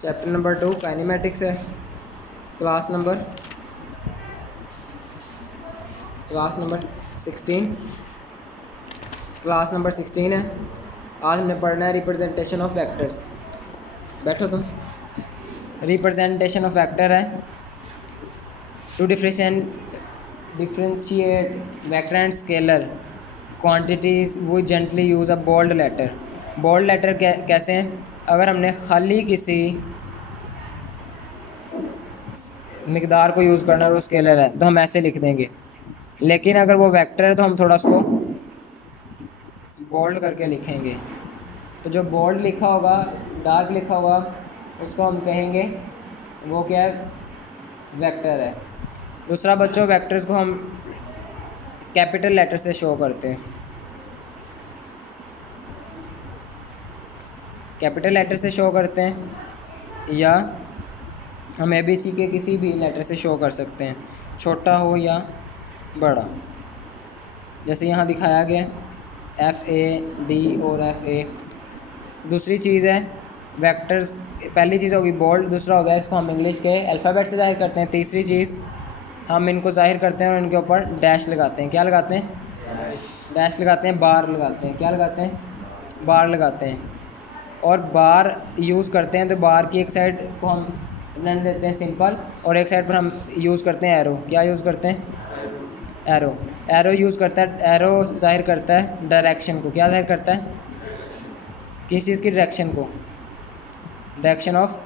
Chapter number 2 kinematics है। Class number 16 है। आज हमने पढ़ना है रिप्रेजेंटेशन ऑफ वेक्टर्स। बैठो तुम। रिप्रेजेंटेशन ऑफ वेक्टर है। To differentiate vector and scalar quantities वो gently use a bold letter. Bold letter कैसे हैं? अगर हमने खाली किसी मिकदार को यूज़ करना है वो स्केलर है तो हम ऐसे लिख देंगे, लेकिन अगर वो वेक्टर है तो हम थोड़ा उसको बोल्ड करके लिखेंगे। तो जो बोल्ड लिखा होगा, डार्क लिखा होगा, उसको हम कहेंगे वो क्या है, वेक्टर है। दूसरा बच्चों, वेक्टर्स को हम कैपिटल लेटर से शो करते हैं। कैपिटल लेटर से शो करते हैं या हम ABC के किसी भी लेटर से शो कर सकते हैं, छोटा हो या बड़ा। जैसे यहाँ दिखाया गया FAD और FA। दूसरी चीज़ है वेक्टर्स, पहली चीज़ होगी बोल्ड, दूसरा हो गया इसको हम इंग्लिश के अल्फ़ाबेट से ज़ाहिर करते हैं। तीसरी चीज़ हम इनको ज़ाहिर करते हैं और इनके ऊपर डैश लगाते हैं। क्या लगाते हैं? डैश लगाते हैं, बार लगाते हैं। क्या लगाते हैं? बार लगाते हैं। और बार यूज़ करते हैं तो बार की एक साइड को हम रन देते हैं सिंपल, और एक साइड पर हम यूज़ करते हैं एरो। क्या यूज़ करते हैं? एरो। एरो यूज़ करता है, एरो ज़ाहिर करता है डायरेक्शन को। क्या ज़ाहिर करता है? किस चीज़ की डायरेक्शन को? Direction of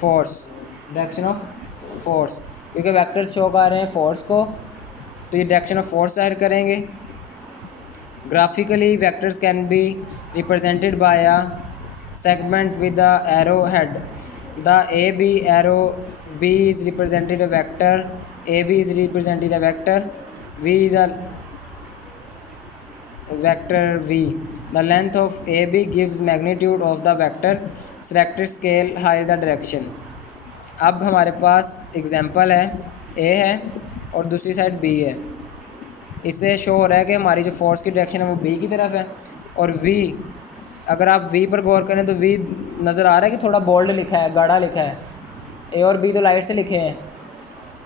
force. Direction of force, क्योंकि वेक्टर्स शो कर रहे हैं फोर्स को, तो ये डायरेक्शन ऑफ फोर्स ज़ाहिर करेंगे। Graphically vectors can be represented by a segment with the arrowhead. The AB arrow B is represented a vector, AB is represented a vector, V is a vector V. The length of AB gives magnitude of the vector. Selected scale hide the direction. अब हमारे पास example है, A है और दूसरी side B है। इससे show हो रहा है कि हमारी जो फोर्स की डायरेक्शन है वो B की तरफ है, और V, अगर आप V पर गौर करें तो V नज़र आ रहा है कि थोड़ा बोल्ड लिखा है, गाढ़ा लिखा है। A और B तो लाइट से लिखे हैं।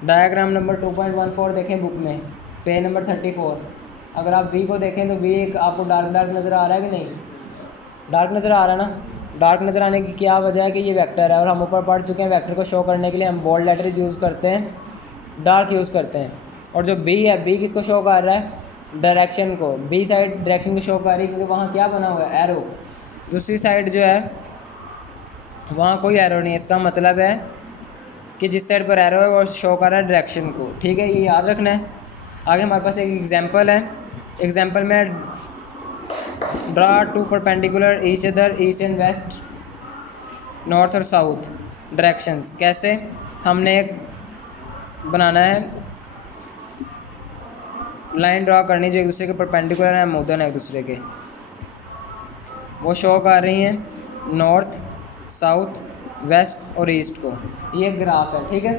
डायग्राम नंबर 2.14 देखें बुक में, पेज नंबर 34। अगर आप V को देखें तो V एक आपको डार्क नज़र आ रहा है कि नहीं? डार्क नज़र आ रहा है ना। डार्क नज़र आने की क्या वजह है कि ये वेक्टर है, और हम ऊपर पढ़ चुके हैं वेक्टर को शो करने के लिए हम बोल्ड लेटर्स यूज़ करते हैं, डार्क यूज़ करते हैं। और जो B है, B किसको शो कर रहा है? डायरेक्शन को। B साइड डायरेक्शन को शो कर रही है क्योंकि वहाँ क्या बना हुआ है? एरो। दूसरी साइड जो है वहाँ कोई एरो नहीं है। इसका मतलब है कि जिस साइड पर एरो है वो शो कर रहा है डायरेक्शन को। ठीक है, ये याद रखना है। आगे हमारे पास एक एग्जांपल है। एग्जांपल में draw two perpendicular each other, east and west, north और साउथ डायरेक्शंस। कैसे? हमने एक बनाना है, लाइन ड्रा करनी जो एक दूसरे के परपेंडिकुलर है, मुदन है एक दूसरे के। वो शो कर रही हैं नॉर्थ, साउथ, वेस्ट और ईस्ट को। ये ग्राफ है, ठीक है।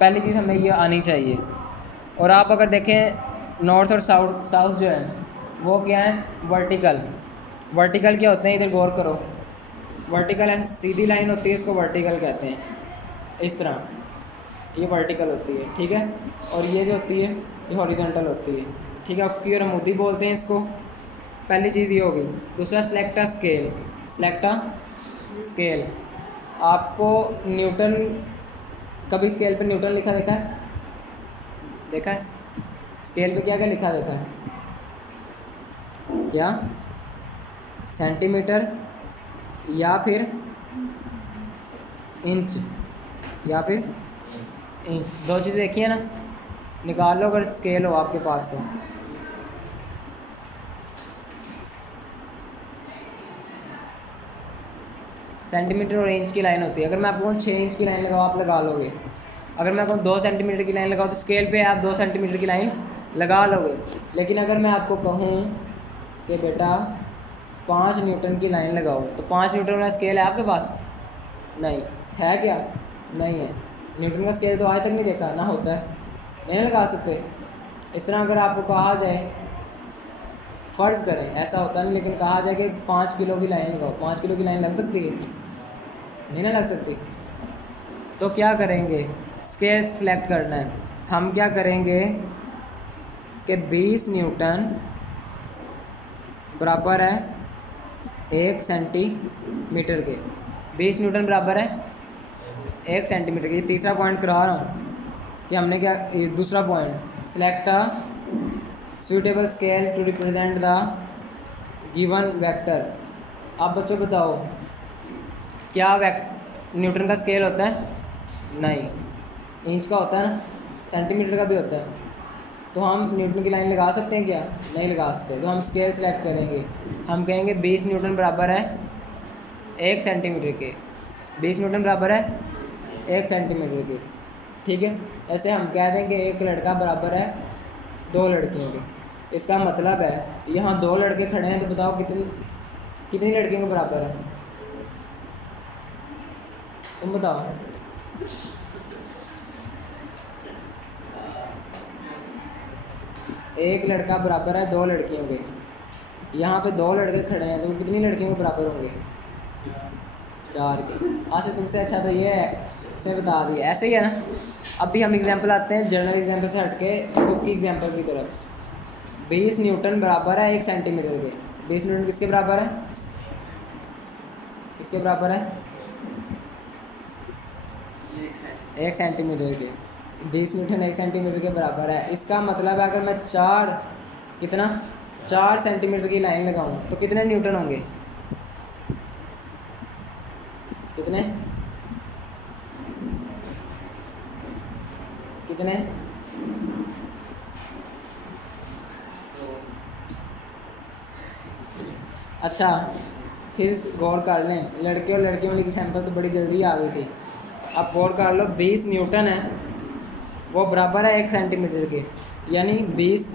पहली चीज़ हमें ये आनी चाहिए। और आप अगर देखें नॉर्थ और साउथ जो है वो क्या है? वर्टिकल। वर्टिकल क्या होते हैं? इधर गौर करो। वर्टिकल ऐसे सीधी लाइन होती है, इसको वर्टिकल कहते हैं। इस तरह ये वर्टिकल होती है, ठीक है। और ये जो होती है ये हॉरिजॉन्टल होती है, ठीक है। अफकी और अमूदी बोलते हैं इसको। पहली चीज़ ये होगी। दूसरा select a scale. Select a scale. आपको न्यूटन, कभी स्केल पे न्यूटन लिखा देखा है? देखा है? स्केल पे क्या क्या लिखा देखा है? क्या? सेंटीमीटर या फिर इंच, या फिर इंच। दो चीज़ें देखी है ना। निकाल लो अगर स्केल हो आपके पास तो। सेंटीमीटर और इंच की लाइन होती है। अगर मैं आपको 6 इंच की लाइन लगाऊँ आप लगा लोगे। अगर मैं आपको 2 सेंटीमीटर की लाइन लगाऊँ तो स्केल पे आप 2 सेंटीमीटर की लाइन लगा लोगे। लेकिन अगर मैं आपको कहूँ कि बेटा 5 न्यूटन की लाइन लगाओ, तो 5 न्यूटन वाला स्केल है आपके पास? नहीं है। क्या? नहीं है। न्यूटन का स्केल तो आज तक नहीं देखा ना, होता है, नहीं लगा सकते। इस तरह अगर आपको कहा जाए, फ़र्ज़ करें, ऐसा होता नहीं, लेकिन कहा जाए कि 5 किलो की लाइन लगाओ, 5 किलो की लाइन लग सकती है? नहीं ना लग सकती। तो क्या करेंगे, स्केल सेलेक्ट करना है। हम क्या करेंगे कि 20 न्यूटन बराबर है 1 सेंटीमीटर के। 20 न्यूटन बराबर है 1 सेंटीमीटर के। ये तीसरा पॉइंट करा रहा हूँ कि हमने क्या, दूसरा point, select a suitable scale to represent the given vector. अब बच्चों बताओ, क्या न्यूटन का स्केल होता है? नहीं, इंच का होता है ना, सेंटीमीटर का भी होता है। तो हम न्यूटन की लाइन लगा सकते हैं क्या? नहीं लगा सकते। तो हम स्केल सेलेक्ट करेंगे, हम कहेंगे 20 न्यूटन बराबर है 1 सेंटीमीटर के। 20 न्यूटन बराबर है 1 सेंटीमीटर के, ठीक है। ऐसे हम कह दें कि एक लड़का बराबर है 2 लड़कियों के। इसका मतलब है यहाँ 2 लड़के खड़े हैं, तो बताओ कितनी लड़कियों के बराबर है? तुम बताओ। एक लड़का बराबर है 2 लड़कियों के। यहाँ पे 2 लड़के खड़े हैं, तो कितनी लड़कियों के बराबर होंगे? 4 के। आज से तुमसे अच्छा तो ये है, इसे बता दिया। ऐसे ही है ना। अभी हम एग्जांपल आते हैं जनरल एग्जांपल से हटके बुक की एग्जांपल की तरफ। 20 न्यूटन बराबर है 1 सेंटीमीटर के। 20 न्यूटन किसके बराबर है? किसके बराबर है? 1 सेंटीमीटर के। 20 न्यूटन 1 सेंटीमीटर के बराबर है। इसका मतलब है अगर मैं 4 सेंटीमीटर की लाइन लगाऊं तो कितने न्यूटन होंगे? कितने? अच्छा, फिर गौर कर लें, लड़के और लड़कियों वाली एग्जाम्पल तो बड़ी जल्दी आ गई थी। अब गौर कर लो, 20 न्यूटन है वो बराबर है 1 सेंटीमीटर के। यानी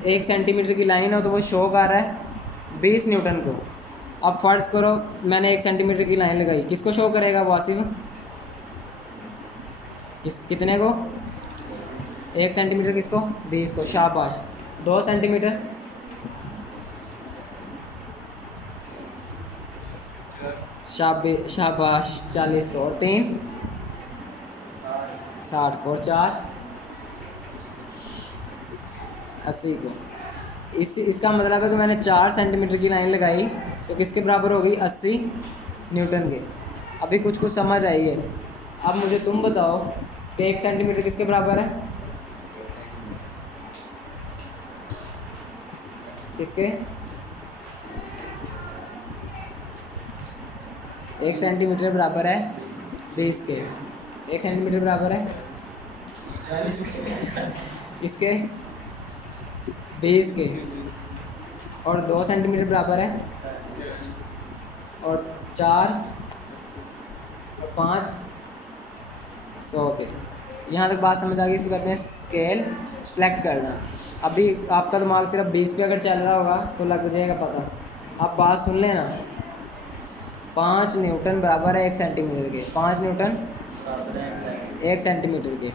1 सेंटीमीटर की लाइन हो तो वो शो कर रहा है 20 न्यूटन को। अब फर्ज करो मैंने 1 सेंटीमीटर की लाइन लगाई, किसको शो करेगा वासिफ? कितने को? 1 सेंटीमीटर किसको? 20 को। शाबाश। 2 सेंटीमीटर? शाबाश 40 को। और 3 60 को। और 4 80 को। इसका मतलब है कि मैंने 4 सेंटीमीटर की लाइन लगाई तो किसके बराबर हो गई? 80 न्यूटन के। अभी कुछ समझ आई है। अब मुझे तुम बताओ कि 1 सेंटीमीटर किसके बराबर है? किसके? 1 सेंटीमीटर बराबर है 20 के। 1 सेंटीमीटर बराबर है 40 किसके? 20 के। और 2 सेंटीमीटर बराबर है, और 4 और 5 100 के। यहाँ तक बात समझ आ गई। इसको कहते हैं स्केल सेलेक्ट करना। अभी आपका दिमाग सिर्फ 20 पे अगर चल रहा होगा तो लग जाएगा पता। आप बात सुन लेना, 5 न्यूटन बराबर है 1 सेंटीमीटर के। 5 न्यूटन 1 सेंटीमीटर के।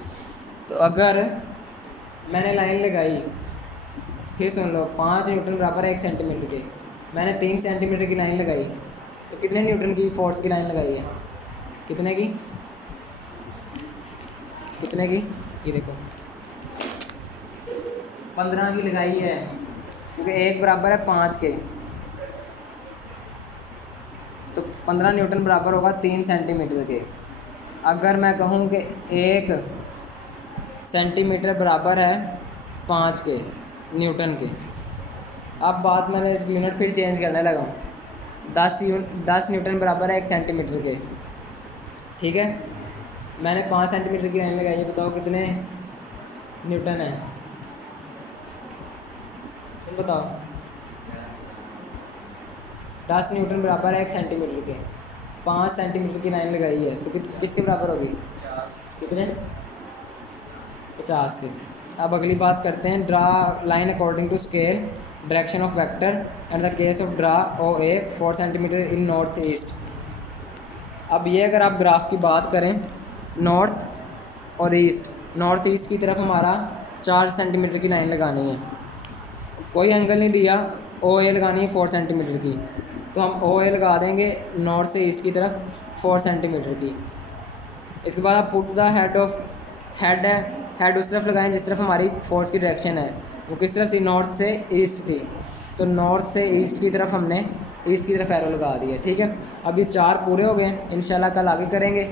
तो अगर मैंने लाइन लगाई, फिर सुन लो, 5 न्यूटन बराबर है 1 सेंटीमीटर के। मैंने 3 सेंटीमीटर की लाइन लगाई तो कितने न्यूटन की फोर्स की लाइन लगाई है? कितने की? ये देखो 15 की लगाई है, क्योंकि 1 बराबर है 5 के। तो 15 न्यूटन बराबर होगा 3 सेंटीमीटर के। अगर मैं कहूँ कि 1 सेंटीमीटर बराबर है 5 के न्यूटन के। अब बात मैंने यूनिट फिर चेंज करने लगा हूँ। 10 न्यूटन बराबर है 1 सेंटीमीटर के, ठीक है। मैंने 5 सेंटीमीटर की लाइन लगाई है, बताओ कितने न्यूटन है? तुम बताओ। 10 न्यूटन बराबर है 1 सेंटीमीटर के। 5 सेंटीमीटर की लाइन लगाई है तो किसके बराबर होगी? कितने? 50 के। अब अगली बात करते हैं, draw line according to scale direction of vector and the case of draw O A 4 centimetre in north east. अब ये अगर आप ग्राफ की बात करें, नॉर्थ और ईस्ट, नॉर्थ ईस्ट की तरफ हमारा 4 सेंटीमीटर की लाइन लगानी है। कोई एंगल नहीं दिया, ओ ए लगानी है 4 सेंटीमीटर की, तो हम ओ ए लगा देंगे नॉर्थ से ईस्ट की तरफ 4 सेंटीमीटर की। इसके बाद आप पुट द हेड है, हेड उस तरफ लगाएं जिस तरफ हमारी फोर्स की डायरेक्शन है। वो किस तरफ से, नॉर्थ से ईस्ट थी, तो नॉर्थ से ईस्ट की तरफ हमने ईस्ट की तरफ एरो लगा दी है। ठीक है, अब ये 4 पूरे हो गए, इंशाल्लाह कल आगे करेंगे।